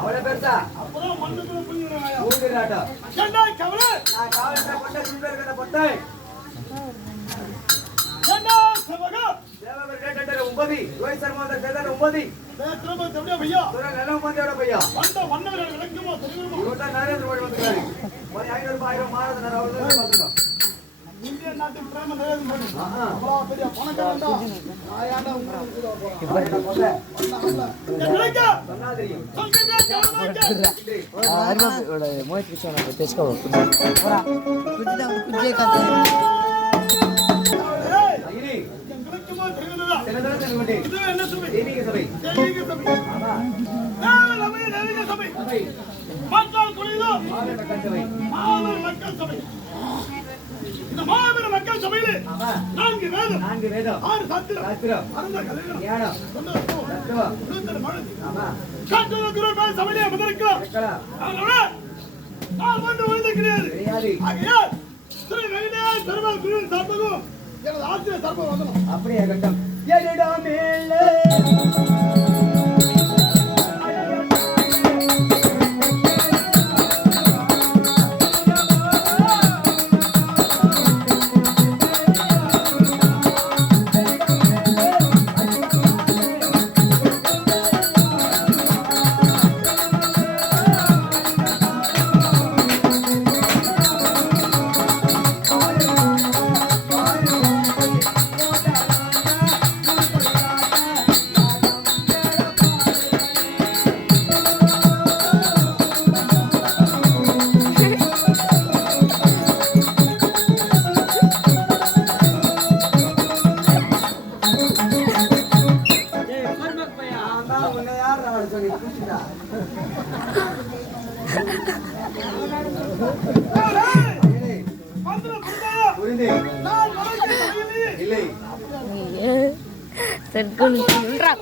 அவளை பெருசா ஊடுறாட்டா நான் காவல்ல கொண்ட சிந்தர்கன பொட்டை தேவபர் டேட்டர் 9 ரோஹித் சர்மா அந்த டேட்டர் 9 திரும்ப தம்பியா பையா துர நல்ல மந்தியோட பையா வந்த வண்ணவர்கள் விளங்குமா தெரியுமா இவட்ட நரேந்திர மோடி வந்தாரு ஒரு 500 ரூபாய் மானத நான் அவளே பாத்துறோம் இந்திய நாட்டு பிரேம நரேந்திர மோடி அவ்வளவு பெரிய பணக்காரன்டா ஆயாண்டா உங்களுக்கு போல என்னங்க சொன்னா தெரியும் அருமாவோட மோஹித் கிருஷ்ணா தெஸ்கோ போறா குடிடா குஜே காதே ஐரி விளங்குமா தெரியுதா என்னடா தெரியுமே இது என்ன சபை தெய்வீக சபை ஆமா தெய்வீக சபை மக்கள் குடிதோ மாபெரும் மக்கள் சபை இந்த மாபெரும் மக்கள் சபையிலே நான்கு வேதம் ஆறு சாஸ்திரம் அருந்த கலைஞர் ஞானம் தத்துவம் உருத்தர் மழை ஆமா காட்டுல குரு மேல் சபையிலே அமர்ந்திருக்கிறோம் அதனால நான் ஒன்று வந்து கிடையாது ஆகையால் ஸ்ரீ வெங்கடேஷ் பெருமாள் குரு சார்பகும் எனது ஆசிரியர் சார்பகம் வந்தோம் அப்படியே கட்டம் எரிடாமேலே இல்லை சர்க்குல் சொல்றா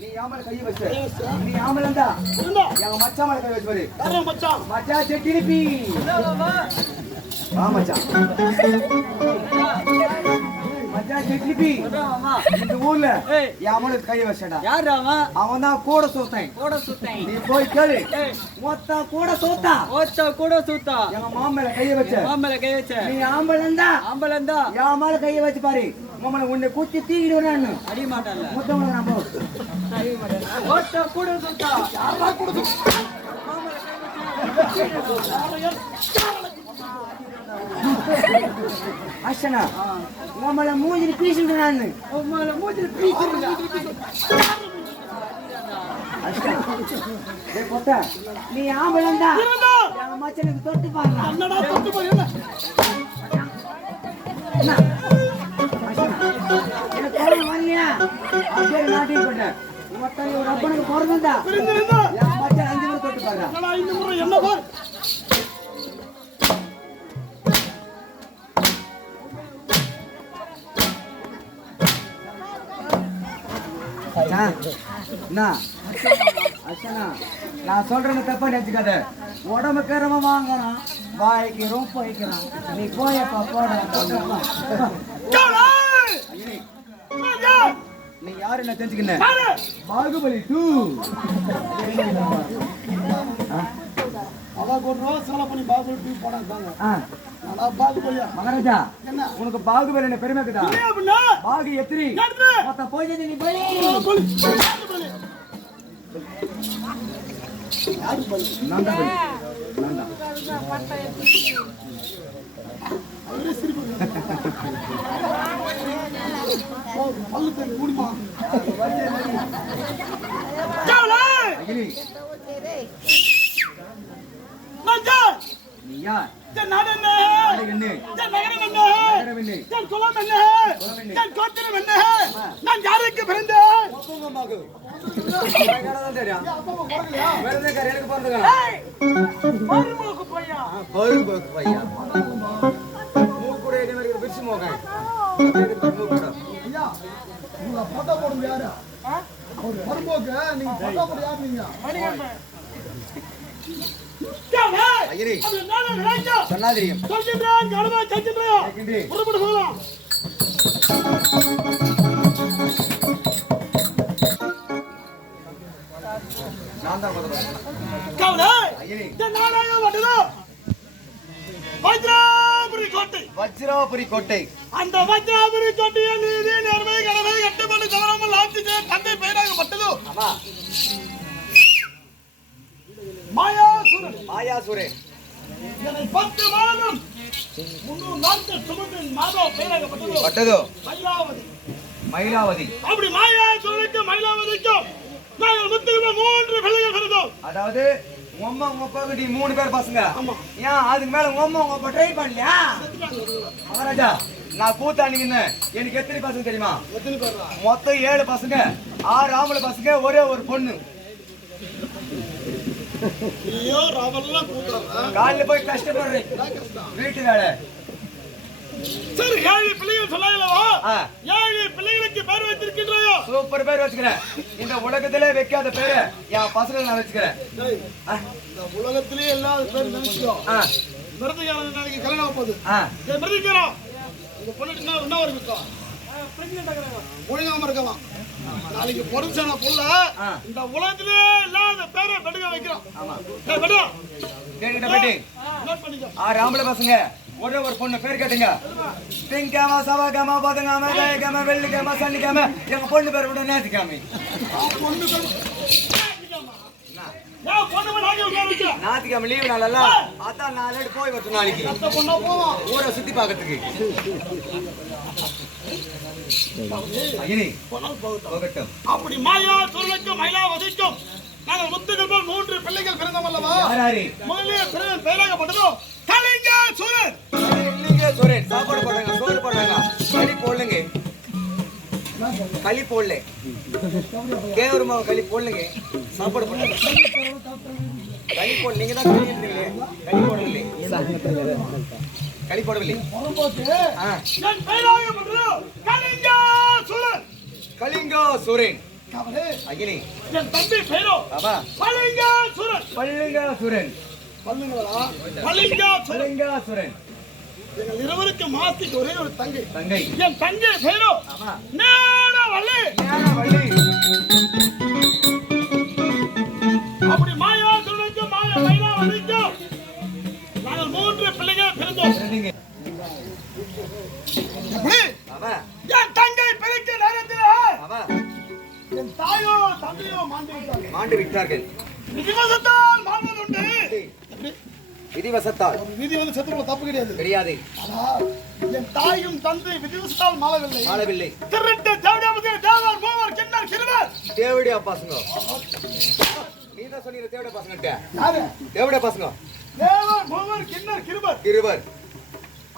நீ ஆமல கைய வச்ச நீ ஆமலண்டா எங்க மச்சான் மேல கை வச்சு பாரு யாரோ மச்சான் மச்சான் செட்டிலிப்பி ஆ மச்சான் மச்சான் செட்டிலிப்பி இந்த ஊர்ல யாமல கைய வச்சடா யார் அவன் தான் கூட சுத்தேன் நீ போய் கேளு மொத்த கூட சுத்தா எங்க மாமல கைய வச்ச நீ ஆம்பளண்டா யாமல கைய வச்சு பாரு மாமல உன்னை குத்தி தீக்கிடுவானு அடி மாட்டான்ல மொத்தமா நம்ம கூட சுத்தா யாரா கொடுத்து அஷனா நம்மள மூஞ்சில பீசிடுறானு ஏ போட்டா நீ ஆம்பளண்டா எங்க மச்சனுக்கு தொட்டு பாருடா என்னடா தொட்டு போய் என்ன என்ன எனக்கு கோவம் வரலையா அப்படியே நாட்டில் போட்டேன் மொத்தம் ஒரு அப்பனுக்கு பிறந்தா பிரிஞ்சிருந்தா என் மச்சன் 5 முறை தொட்டு பாருடா என்னடா இந்த முறை என்ன பார் நான் சொல்றேன்னு தப்பா நினைச்சுக்காத உடம்பு கரமா வாங்கறான் வாய்க்கு ரொம்ப வைக்கிறான் நீ போயப்பா போட நீ யாரு என்ன தெரிஞ்சுக்கின பாகுபலி 2 அதான் ஒரு ரோஸ் சால பண்ணி பாகுபலி 2 போடாதாங்க நான் பாகுபலியா மகாராஜா என்ன உனக்கு பாகுபலி என்ன பெருமை இருக்குதா என்ன அப்படினா பாகு எத்திரி மொத்த போய் நீ பலி யாரு பலி நான்தா பலி நான்தா அவரே சிரிப்பு பல்லு தண்ணி மூடிமா ஜாவலே அகிலி மஞ்சா நீ யார் நாடு என்ன நகரம் என்ன குலம் என்ன கோத்திரம் என்ன நான் யாருக்கு பிறந்தேன் சொன்னாதிரியம் சொல்கின்றேன் கடுமை செல்கின்றேன் புறப்பட்டு போகலாம் வஜ்ராபுரி கோட்டை அந்த வஜ்ராபுரி கோட்டையை நீதி நேர்மை கடமை கட்டுப்பட்டு தவறாமல் ஆட்சி செய்ய தந்தை பெயராகப்பட்டதோ மாயாசுரன் என்னை 10 மாதம் 300 நாட்கள் சுமந்து மாதா பெயராகப்பட்டதோ மயிலாவதி அப்படி மாயாசுரனுக்கும் மயிலாவதிக்கும் நாங்கள் முத்துக்கு 3 பிள்ளைகள் பிறந்தோம். அதாவது உம்மா உங்க பகுதி 3 பேர் பசங்க. ஏன் அதுக்கு மேல உம்மா உங்க அப்பா ட்ரை பண்ணலையா? மகாராஜா நான் கூத்தாண்டிங்கன்னு எனக்கு எத்தனை பசங்க தெரியுமா? மொத்தம் 7 பசங்க, 6 ஆம்பளை பசங்க, ஒரே ஒரு பொண்ணு. ஐயோ ராவெல்லாம் கூத்தாங்க. காலையில போய் கஷ்டப்படுறேன் வீட்டு வேலை. சரி 7 பிள்ளைகள் சொல்லாதவா? 7 பிள்ளைகளுக்கு பேர் வைத்திருக்கின்றாயோ? சூப்பர் பேர் வச்சுக்கிறேன். இந்த உலகத்திலே வைக்காத பேரு என் பசங்களை நான் வச்சுக்கிறேன். இந்த உலகத்திலே எல்லா பேரும் நினைச்சியோ? மிருதகாரன் நாளைக்கு கல்யாணம் ஆக போகுது. மிருதகாரம் உங்க பொண்ணுக்கு என்ன இருக்கும்? ஒழுங்காம இருக்கலாம். நாளைக்கு பொருளான புள்ள இந்த உலகத்திலே இல்லாத பேரை பெடுக வைக்கிறோம். ஆறு ஆம்பளை பசங்க, ஒரே ஒரு பொண்ணு பேர் கேட்டுங்க. திங்கமா, சவாக்காம, பதங்காம, தயக்காம, வெள்ளிக்காம, சனிக்காம, எங்க பொண்ணு பேர் விட நேத்திக்காம. நாத்திக்காம லீவு நாளல்ல, அதான் 4 நாள் போய் வரட்டும். நாளைக்கு ஊரை சுத்தி பாக்கிறதுக்கு. அப்படி மாயா சொல்லுக்கும் மயிலாவதிக்கும் நாங்கள் முத்துகள் போல் 3 பிள்ளைகள் பிறந்தோம் அல்லவா? முதலில் பெயராகப்பட்டதோ கலிங்க சூரன். சாப்பாடு போடுறாங்க, சோறு போடுறாங்க, சரி போடுங்க. களி போடல கேவரு மாவு களி போடலங்க சாப்பாடு போடல களி போட நீங்க தான் சொல்லியிருந்தீங்க களி போடவில்லை களி போடவில்லை கலிங்கா சூரன் அகினி என் தம்பி பேரோ ஆமா பளிங்கா சூரன் பளிங்கா சூரன் பளிங்கா சூரன் எங்கள் இருவருக்கு மாஸ்திக்கு ஒரே ஒரு தங்கை தங்கை என் தங்கை பேரோ ஆமா ஞானவள்ளி அப்படி மாயா சொல்லுங்க மாயா மைனா வலிக்கும் நாங்கள் 3 பிள்ளைகள் பிறந்தோம் எப்படி ஆமா என் தங்கை பிறக்க நேரத்தில் ஆமா என் தாயோ தந்தையோ மாண்டு விட்டார்கள் விதிவசத்தால் மாறுவதுண்டு விதிவசத்தால் விதி வந்து செத்துருவ தப்பு கிடையாது கிடையாது ஆனால் என் தாயும் தந்தை விதிவசத்தால் மாளவில்லை திருட்டு தேவடியாபதி தேவர் மூவர் கிண்ணர் கிருவர் தேவடியா பசங்க நீ தான் சொன்னீங்க தேவடியா பசங்கட்ட யாரு தேவடியா பசங்க தேவர் மூவர் கிண்ணர் கிருவர் கிருவர்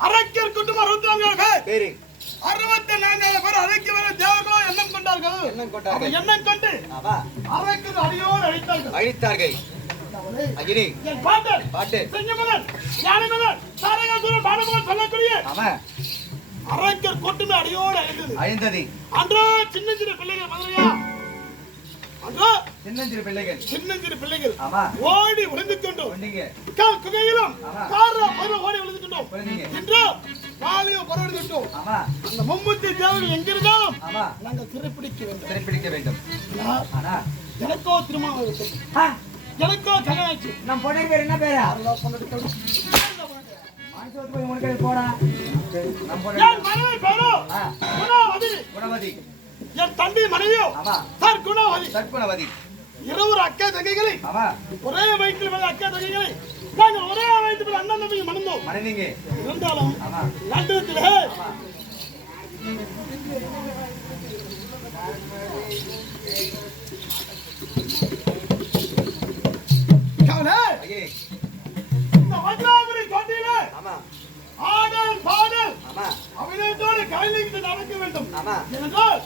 அரக்கர் குடும்பம் 64 பேர் பேரு 64 பேர் அழைக்க வர தேவர்களோ எண்ணம் கொண்டார்கள் எண்ணம் கொண்டு ஆமா அரக்கர் அடியோடு அழித்தார்கள் அகினி என் பாட்டர் பாட்டு செஞ்சமகன் ஞானமகன் சாரகாசுரன் பாடமகன் சொல்லக்கூடிய ஆமா அரக்கர் கூட்டமே அடியோடு அழிந்தது அன்றோ சின்ன சின்ன பிள்ளைகள் மதுரையா அன்றோ சின்ன சின்ன பிள்ளைகள் ஆமா ஓடி விழுந்து கொண்டு ஒண்டிங்க குகையிலும் காரா பயிர ஓடி விழுந்து கொண்டோம் இன்றோ காலியோ பரவடி கொண்டோம் ஆமா அந்த மும்முத்தி தேவர்கள் எங்கிருந்தாலும் ஆமா நாங்கள் சிறைப்பிடிக்க வேண்டும் ஆனா எனக்கோ திருமணம் இருக்கு எனக்கோ கல்யாணம் நம்ம பொண்ணு பேர் என்ன பேரா போடா என் மனைவி பேரோ குணவதி என் தம்பி மனைவியோ சார் குணவதி இருவர் அக்கா தங்கைகளை ஒரே வயிற்றில் வந்த அக்கா தங்கைகளை நாங்கள் ஒரே வயிற்றில் அண்ணன் தம்பி மணந்தீங்க இருந்தாலும் லண்டனத்தில் இந்த மதுராபுரி கோட்டையில ஆடல் பாடல் அபிநயத்தோடு கலைஞருக்கு நடக்க வேண்டும் என்றால்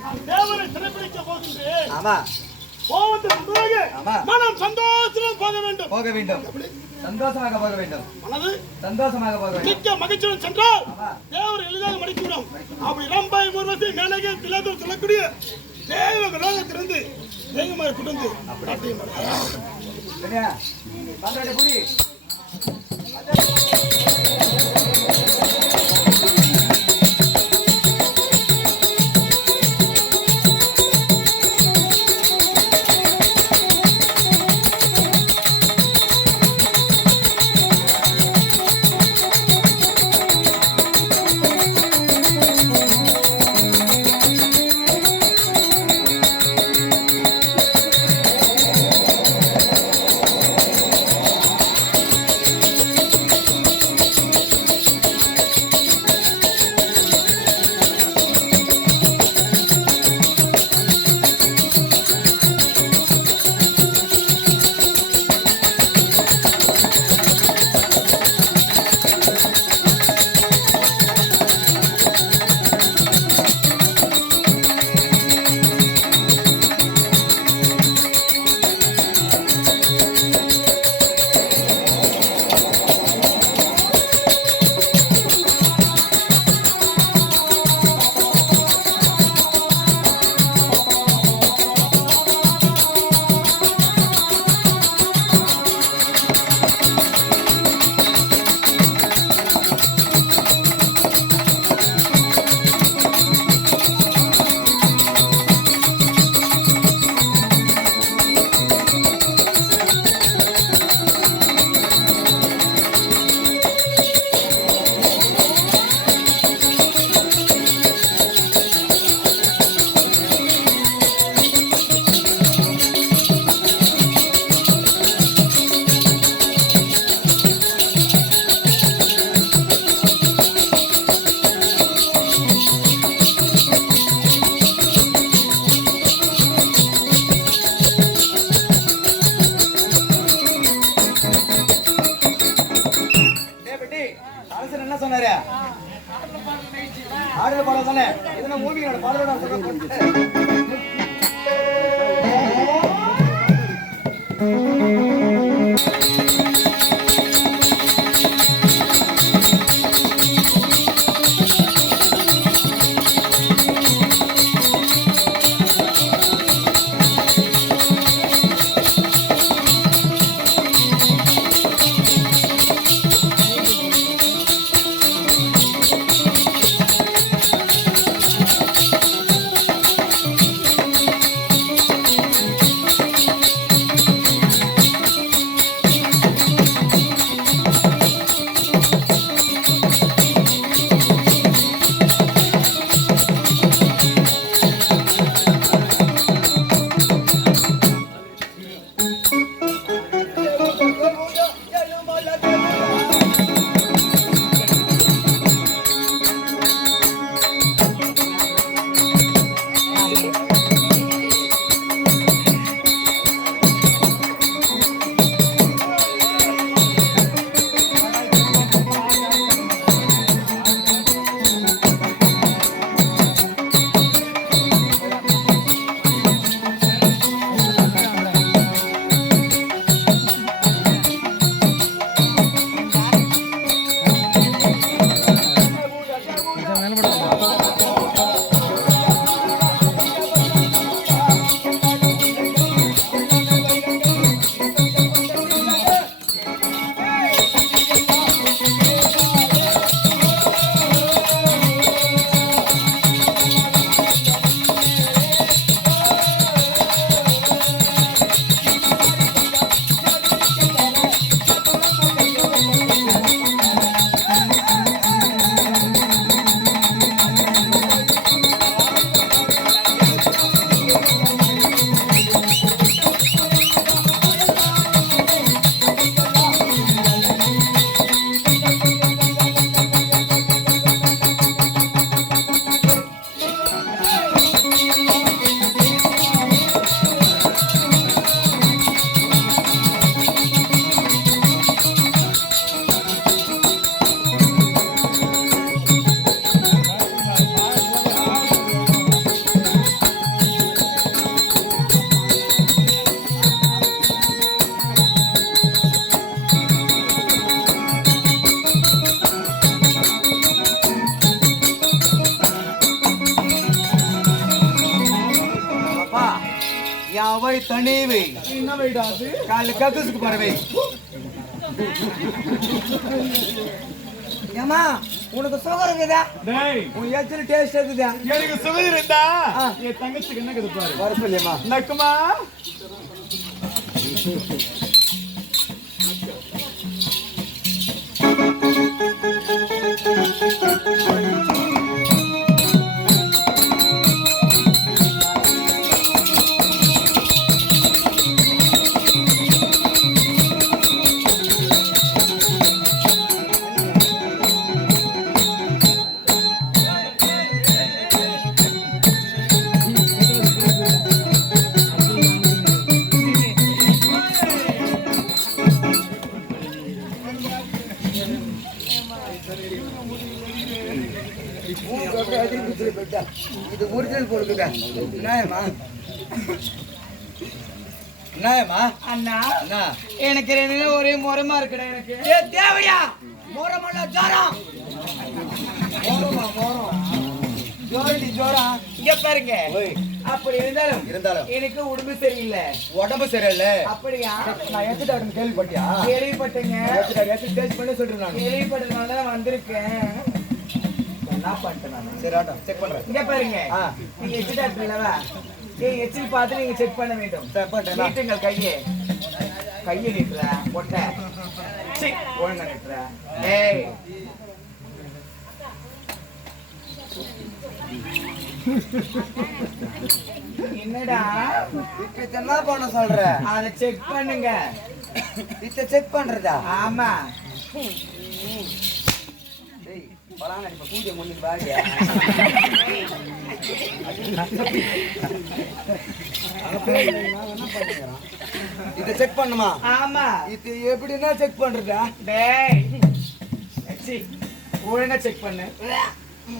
நான் தேவரை சிறைப்பிடிக்க போகின்றேன் போவதற்கு முன்பாக மனம் சந்தோஷமாக போக வேண்டும் சந்தோஷமாக போக வேண்டும் மனது சந்தோஷமாக போக வேண்டும் மிக்க மகிழ்ச்சியுடன் சென்றால் தேவர் எளிதாக மடிக்கிவிடும் அப்படி ரம்பாய் மூர்வசி மேனகை திலகம் சொல்லக்கூடிய தேவ லோகத்திலிருந்து தேங்கமாக குடுந்து சரியா பந்தோட புடி யாவை தனிவை என்ன வைடா அது கால கக்குசுக்கு பறவை ஏமா உனக்கு சுகர் இருக்குதா டேய் உன் எச்சில டேஸ்ட் இருக்குதா எனக்கு சுகர் இருந்தா என் தங்கச்சிக்கு என்ன கது பாரு வர சொல்லியம்மா நக்குமா இது ஒரிஜினல் பொருளுங்க நியாயமா நியாயமா அண்ணா அண்ணா எனக்கு ரெண்டு ஒரே முறமா இருக்குடா எனக்கு தேவையா மோரமல்ல ஜோரம் ஜோரடி ஜோரம் இங்க பாருங்க ஓய் அப்படி இருந்தாலும் எனக்கு உடம்பு சரியில்லை உடம்பு சரியில்லை அப்படியா நான் எத்து டாக்டர் கேள்விப்பட்டியா கேள்விப்பட்டேங்க எத்து டேஸ்ட் பண்ணி சொல்றேன் நான் கேள்விப்பட்டதுனால தான் வந்திருக்கேன் என்ன பண்ணிட்டேன் நான் சரி ஆட்டம் செக் பண்றேன் இங்க பாருங்க ஆ. நீங்க எச்சு டாக்டர் இல்லவா என் எச்சில் பார்த்து நீங்க செக் பண்ண வேண்டும் செக் பண்றேன் நீட்டுங்கள் கையை நீட்டுற பொட்டை சீ, ஒழுங்கா நீட்டுற ஏய் என்னடா இப்ப என்ன பண்ண சொல்ற அதை செக் பண்ணுங்க இத செக் பண்றதா ஆமா டேய் பலாங்க இப்ப பூஜை முடிஞ்சு பாருங்க இத செக் பண்ணுமா ஆமா இது எப்படின்னா செக் பண்றதா டேய் சீ, ஒழுங்கா செக் பண்ணு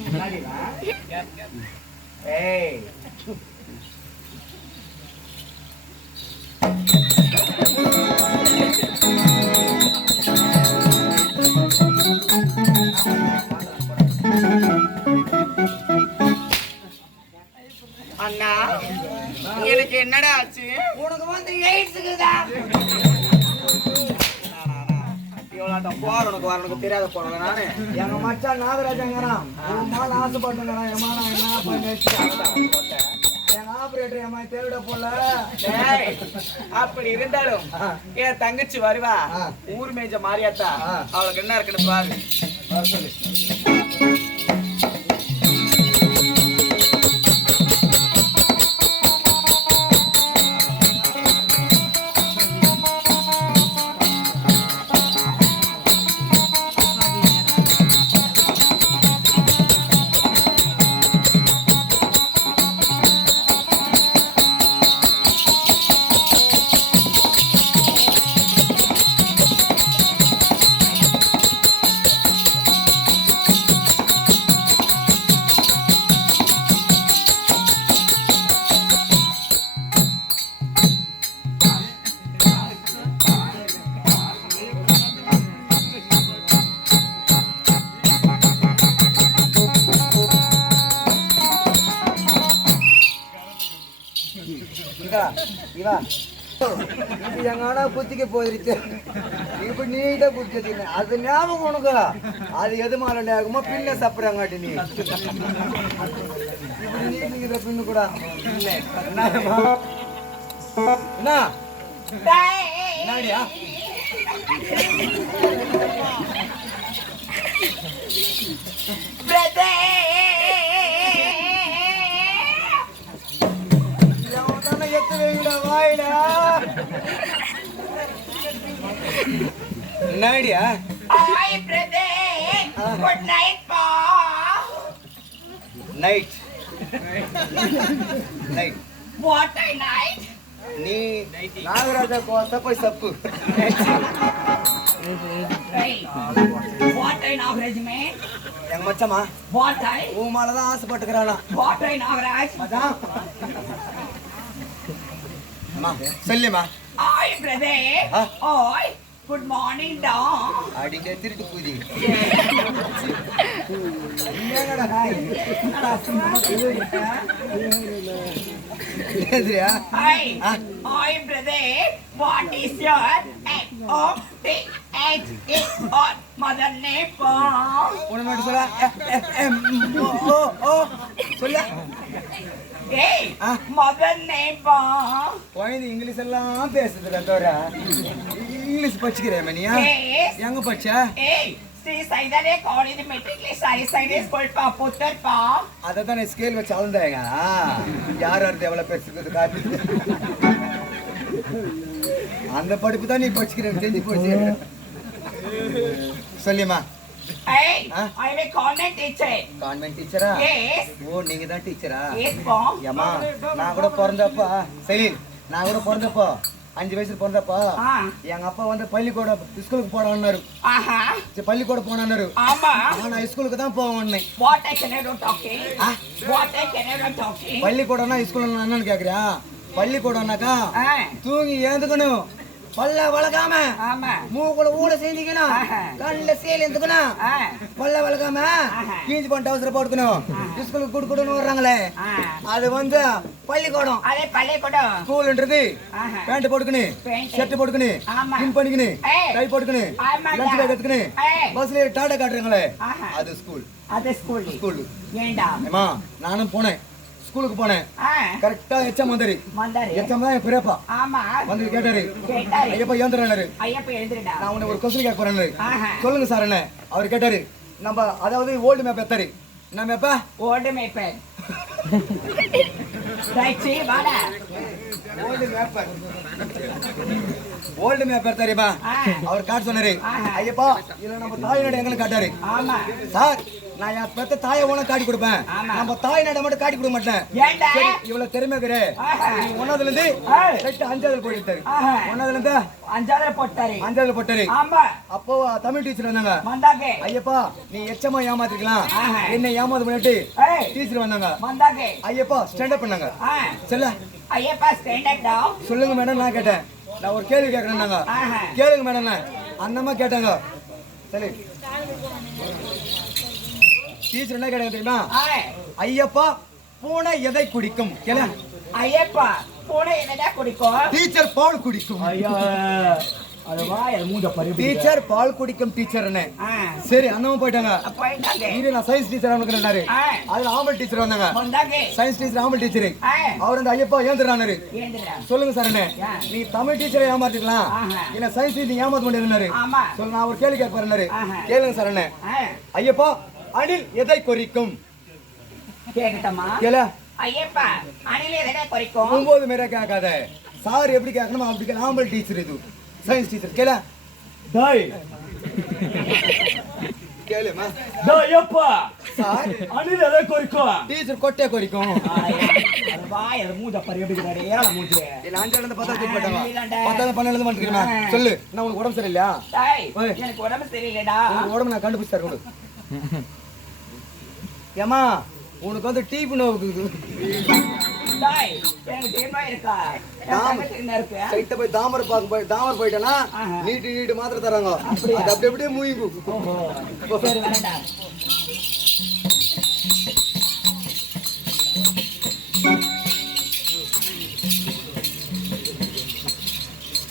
என்னடிடா? ஏய் அண்ணா எனக்கு என்னடா ஆச்சு? உனக்கு வந்து எய்ட்ஸுக்குதா போறவனுக்கு வரனுக்கு தெரியாத போறவங்க நானு எங்க மச்சான் நாகராஜங்கிறான் மாலை ஆசைப்பட்டுங்கிறான் ஏமா நான் என்ன பண்ணி எங்க ஆபரேட்டர் ஏமா தேவிட போல அப்படி இருந்தாலும் என் தங்கச்சி வருவா ஊர் மேய்ச்ச மாரியாத்தா அவளுக்கு என்ன இருக்குன்னு பாரு. வர சொல்லு. இவா இது எங்கன்னா குத்திக்க போயிருச்சு இப்ப நீட்டா குத்தி அது ஞாபகம் உனக்கு அது எது மாலை ஆகுமோ பின்ன சாப்பிட்றாங்காட்டி நீ இப்படி நீட்டுங்கிற பின்னு கூட என்ன என்னடியா வாயில என்னடியா குட் நைட் பா. Night night what I night? நீ நாகராஜா கோச போய் சப்பு வாட் ஐ நாகராஜ் மே? எங்க மச்சமா வாட் ஐ? உன் மேலதான் ஆசைப்பட்டுக்கிறானா வாட் ஐ நாகராஜ்? அதான் அம்மா சொல்லுமா ஐ பிரதர். ஓய் குட் மார்னிங் டா. அடிக்க திருட்டு பூதி Hi brother, what is your mother name? உனக்கு சொல்ல சொல்ல Hey, mother name. குழந்தை இங்கிலீஷ் எல்லாம் பேசுதுல தோற இங்கிலீஷ் படிச்சுக்கிறேன் மணியா எங்க படிச்சா? Hey, ஸ்ரீ சைதரே காலேஜ் மெட்ரிகுலேஷன் சாரி சைடே ஸ்கூல் பா புத்தர் பா. அததான் ஸ்கேல் வச்சு அளந்தாங்க யார் யார் எவ்வளவு பேசுறது காப்பி அந்த படிப்பு தான் நீ படிச்சுக்கிறேன் தெரிஞ்சு போச்சு சொல்லியம்மா. Hey, I am a convent teacher. Convent டீச்சரா? Yes. ஓ நீங்க தான் டீச்சரா? Yes, mom. ஏமா நான் கூட பிறந்தப்போ செலின் நான் கூட பிறந்தப்போ 5 வயசுல பிறந்தப்போ எங்க அப்பா வந்து பள்ளிக்கூடம் ஸ்கூலுக்கு போடான்னாரு. பள்ளிக்கூடம் போனாரு. ஆமா நான் ஸ்கூலுக்கு தான் போவேன். What I cannot talking? What I cannot talking? பள்ளிக்கூடம்னா ஸ்கூல்ல என்னன்னு கேக்குறியா? பள்ளிக்கூடம்னாக்கா தூங்கி ஏந்துக்கணும், பல்ல வளர்க்காம மூக்குல ஊட செஞ்சுக்கணும், கண்ணுல சேல் எந்துக்கணும், பல்ல வளர்க்காம கீஞ்சி பண்ணிட்டு அவசரம் போட்டுக்கணும். ஸ்கூலுக்கு குடுக்குடுன்னு வர்றாங்களே அது வந்து பள்ளிக்கூடம். அதே பள்ளிக்கூடம். ஸ்கூல்ன்றது பேண்ட் போட்டுக்கணும், ஷர்ட் போட்டுக்கணும், பின் பண்ணிக்கணும், கை போட்டுக்கணும், லஞ்ச் பேக் எடுத்துக்கணும், பஸ்ல டாடா காட்டுறாங்களே அது ஸ்கூல். அது ஸ்கூல். ஸ்கூல் ஏண்டா ஏமா நானும் போனேன் ஸ்கூலுக்கு போனேன். கரெக்டா எச்எம் வந்தாரு. எச்எம் தான் பெரியப்பா. ஆமா வந்து கேட்டாரு ஐயப்பா ஏந்திராரு. ஐயப்பா எழுந்திரடா நான் உன்னை ஒரு கொஸ்டின் கேட்க போறேன். சொல்லுங்க சார் என்ன அவர் கேட்டாரு. நம்ம அதாவது ஓல்டு மேப் எத்தாரு நம்ம எப்ப ஓல்டு மேப் ரைட் வாடா ஓல்டு மேப் தெரியுமா அவர் காட்ட சொன்னாரு. ஐயப்பா இல்ல நம்ம தாயினோட எங்களை காட்டாரு. ஆமா சார் நான் என் பெத்த தாயை உனக்கு காட்டி கொடுப்பேன். நம்ம தாய் நாட மட்டும் காட்டி கொடுக்க மாட்டேன். ஏன்டா இவ்வளவு திறமை இருக்கிற நீ ஒன்னாவதுல இருந்து செட்டு 5வது போயிட்டாரு. ஒன்னாவதுல இருந்து 5வது போட்டாரு. 5வது போட்டாரு. ஆமா. அப்போ தமிழ் டீச்சர் வந்தாங்க. வந்தாங்க. ஐயப்பா நீ எச்சமா ஏமாத்திக்கலாம், என்ன ஏமாத்து பண்ணிட்டு டீச்சர் வந்தாங்க. வந்தாங்க. ஐயப்பா ஸ்டாண்ட் அப் பண்ணாங்க. சொல்ல ஐயப்பா ஸ்டாண்ட் அப் டா. சொல்லுங்க மேடம். நான் கேட்டேன், நான் ஒரு கேள்வி கேட்கறேன்னாங்க. கேளுங்க மேடம். அந்தம்மா கேட்டாங்க. சரி டீச்சர் என்ன கேட்டாங்க தெரியுமா? ஐயப்பா பூனை எதை குடிக்கும்? கேள. ஐயப்பா பூனை எதை குடிக்கும்? டீச்சர் பால் குடிக்கும். ஐயா அதுவா மூஞ்ச பரி. டீச்சர் பால் குடிக்கும் டீச்சர்னே. சரி அண்ணாவும் போயிட்டாங்க. இரு நான் சயின்ஸ் டீச்சர் அவனுக்குறாரு. அதுல ஆம்பல் டீச்சர் வந்தாங்க. சயின்ஸ் டீச்சர் ஆம்பல் டீச்சர். அவர் அந்த ஐயப்பா ஏந்திரானாரு. சொல்லுங்க சார் என்ன நீ தமிழ் டீச்சரை ஏமாத்திக்கலாம், இல்ல சயின்ஸ் டீச்சர் ஏமாத்த முடியாதுன்னாரு. சொல்ல நான் ஒரு கேள்வி கேட்பாரு. கேளுங்க சார் என்ன ஐயப்பா அணில் எதை குறிக்கும்? கேக்கட்டமா? கேள. ஐயப்பா அணில் எதை குறிக்கும்? 9 மேரே கேட்காத சார் எப்படி கேட்கணும் அப்படி கேள. ஆம்பல் டீச்சர் இது சயின்ஸ் டீச்சர். கேள. டேய் கேளுமா. டேய் அப்பா சார் அணில் எதை குறிக்கும்? டீச்சர் கொட்டை குறிக்கும். அதுவா மூஞ்ச பரி எப்படி கடி ஏல மூஞ்சி. இல்ல 5ல இருந்து 10 போயிட்டாங்க. 10 12 வந்துட்டீங்க. சொல்லு நான் உங்களுக்கு உடம்பு சரியில்லையா? டேய் எனக்கு உடம்பு சரியில்லடா. உங்க உடம்பு நான் கண்டுபிடிச்சு தரேன் கொடு. ஏமா உனக்கு வந்து டீப் நோவுக்குது. டேய் எனக்கு தேமா இருக்கா? என்ன இருக்கு? சைட்ட போய் தாமரை பாக்க போய் தாமரை போய்ட்டனா நீட்டு மாத்திரை தராங்க. அது அப்படியே அப்படியே மூயிங்கு. சரி வரடா.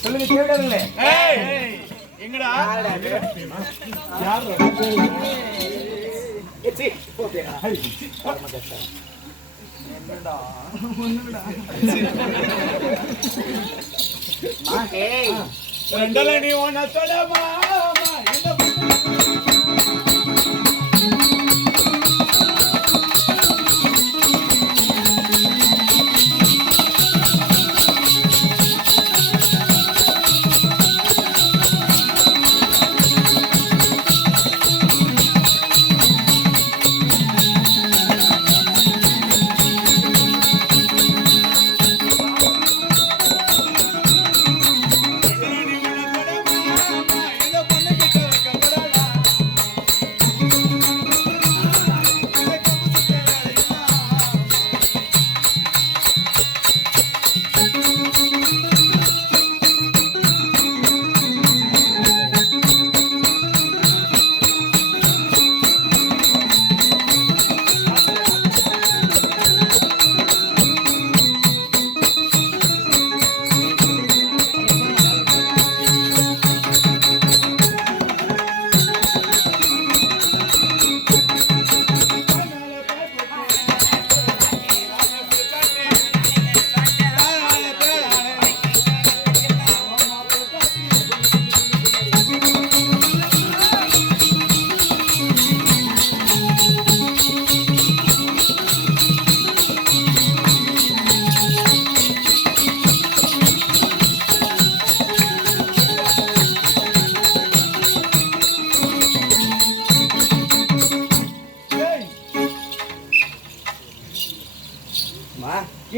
சொல்லுங்க கேளுங்களே. ஏய் எங்கடா யார் ஏச்சி போடா. என்னடா ஏய் ரெண்டல நீ ஒண்ணு சொல்லமா என்ன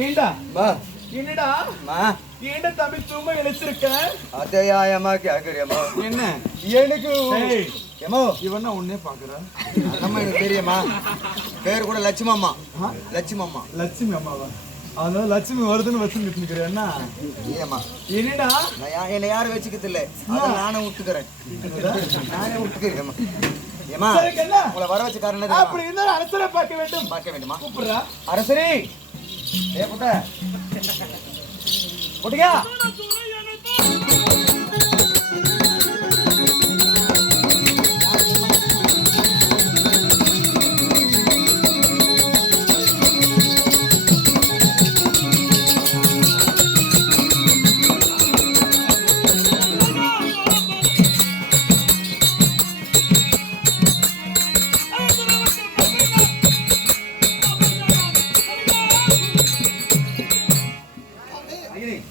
ஏண்டா பா என்னடா மா ஏண்டா தம்பி சும்மா இழைச்சிருக்க? அதேயாயமா கேக்குறியம்மா. என்ன எனக்கு ஏமோ இவனா உன்னே பாக்குறா? நம்ம எனக்கு தெரியுமா? பேர் கூட லட்சுமம்மா. லட்சுமம்மா. லட்சுமி அம்மாவா? அதனால லட்சுமி வருதுன்னு வச்சு நிற்கிறேன். என்ன ஏமா என்னடா என்னை யாரும் வச்சுக்கிறது இல்லை, அதை நானே விட்டுக்கிறேன். நானே விட்டுக்கிறேன். ஏமா உங்களை வர வச்ச காரணம் அப்படி இருந்தாலும் அரசரை பார்க்க வேண்டும். பார்க்க வேண்டுமா? கூப்பிடுறா அரசரி ஏ புட்ட புட்டியா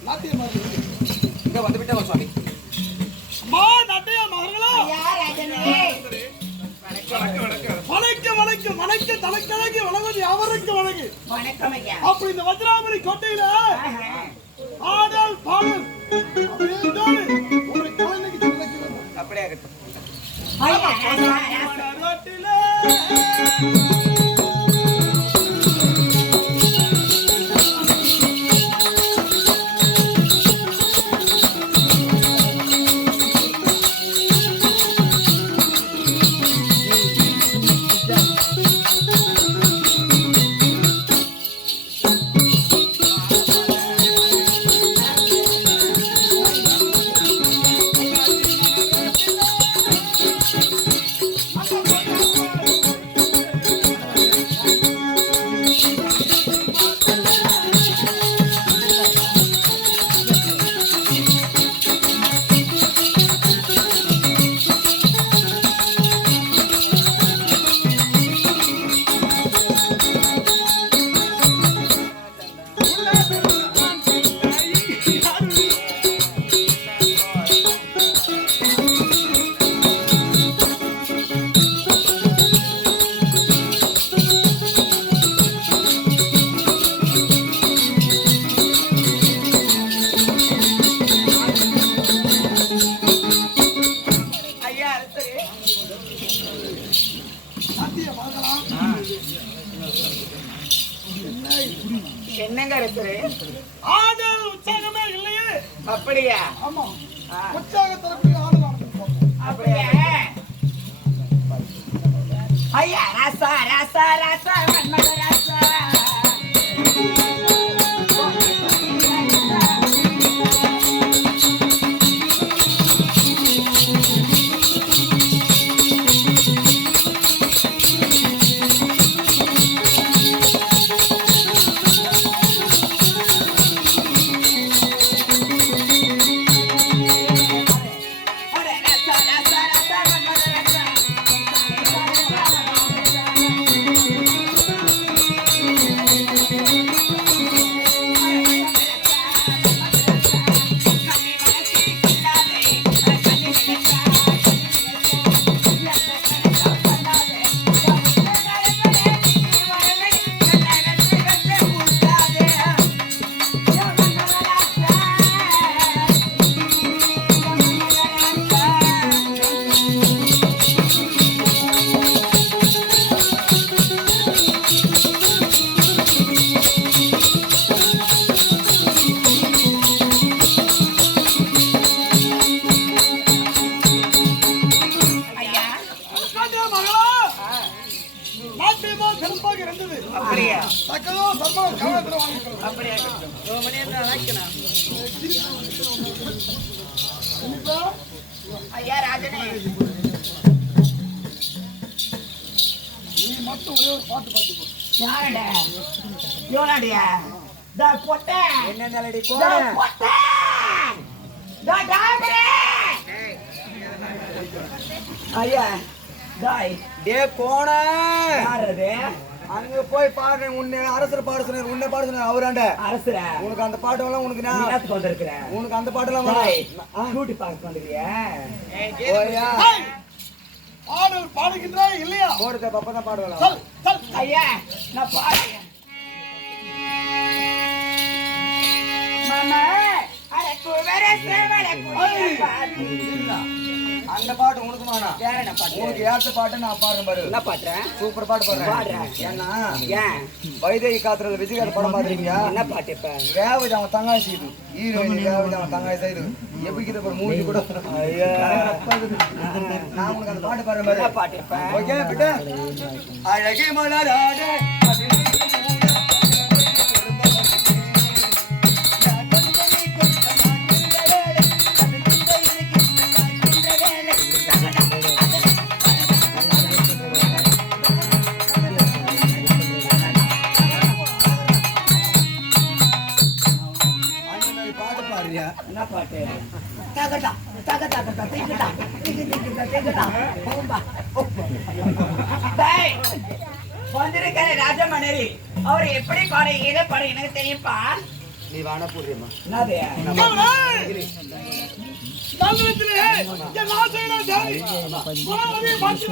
நாட்டியம் அப்படி இந்த வஜ்ராமணி கோட்டையில ஆடல் பாடல் அப்படி இருந்தாலே ஒரு குழந்தைக்கு கிடைக்கிறது. அப்படியே ஆகட்டும். என்னங்க இருக்கு? ஆடல் உற்சாகமே இல்லையே. அப்படியா? ஆமா, உற்சாகத்தரப்படி ஆடல் ஆரம்பிப்போம். அப்படியா? ஐயா ராசா ராசா ராசா மன்மத ராசா அப்படியா? தக்கதோ சம்பளம் கவனத்துல வாங்கிக்கிறோம். அப்படியா? ஐயா ராஜனே, நீ மட்டும் ஒரே ஒரு பாட்டு பாட்டு யாரடா யோனாடியா த பொட்டை என்ன நிலடி த பொட்டை த டாகரே ஐயா டாய் டே கோண யாரது? அங்க போய் பாடு. உன்னை அரசர் பாட சொன்னார், உன்னை பாட சொன்னார் அவராண்ட. அரசரா? உனக்கு அந்த பாட்டு எல்லாம் உனக்கு நான் நீ வந்திருக்கிற? உனக்கு அந்த பாட்டு எல்லாம் டாய் வேணாம். டியூட்டி பார்க்க வந்துறியா? ஓயா ஆடல் பாடுகின்றா இல்லையா? போடுத பப்ப தான் பாடுவலாம். சொல் சொல். ஐயா நான் பாடுறேன். மாமா அரை குவர சேவல குடியா அந்த பாட்டு உனக்கு வேணாம். வேற என்ன பாட்டு? உனக்கு ஏத்த பாட்டு நான் பாடுறேன் பாரு. என்ன பாடுறேன்? சூப்பர் பாட்டு பாடுறேன். பாடுறேன். ஏன்னா ஏன் வைதேகி காத்திரல விஜயகாந்த் படம் பாத்துறீங்களா? என்ன பாட்டு இப்ப? ரேவதி அவன் தங்காசி இது ஹீரோயின் ரேவதி அவன் தங்காசி இது எப்படி ஒரு மூஞ்சி கூட. ஐயா நான் உனக்கு அந்த பாட்டு பாடுறேன் பாரு. என்ன பாட்டு இப்ப? ஓகே பிட்ட அழகே மலராடே என்ன பாட்டு? தகடா தகடா தகடா தகடா தகடா தகடா போம்பா. டேய் வந்திருக்கிற ராஜமணரி அவர் எப்படி பாட ஏதோ பாட எனக்கு தெரியும்பா. நீ வானா போடுறியம்மா. என்னது? நல்ல என் ஆசையில சரி. மனதை மாற்றி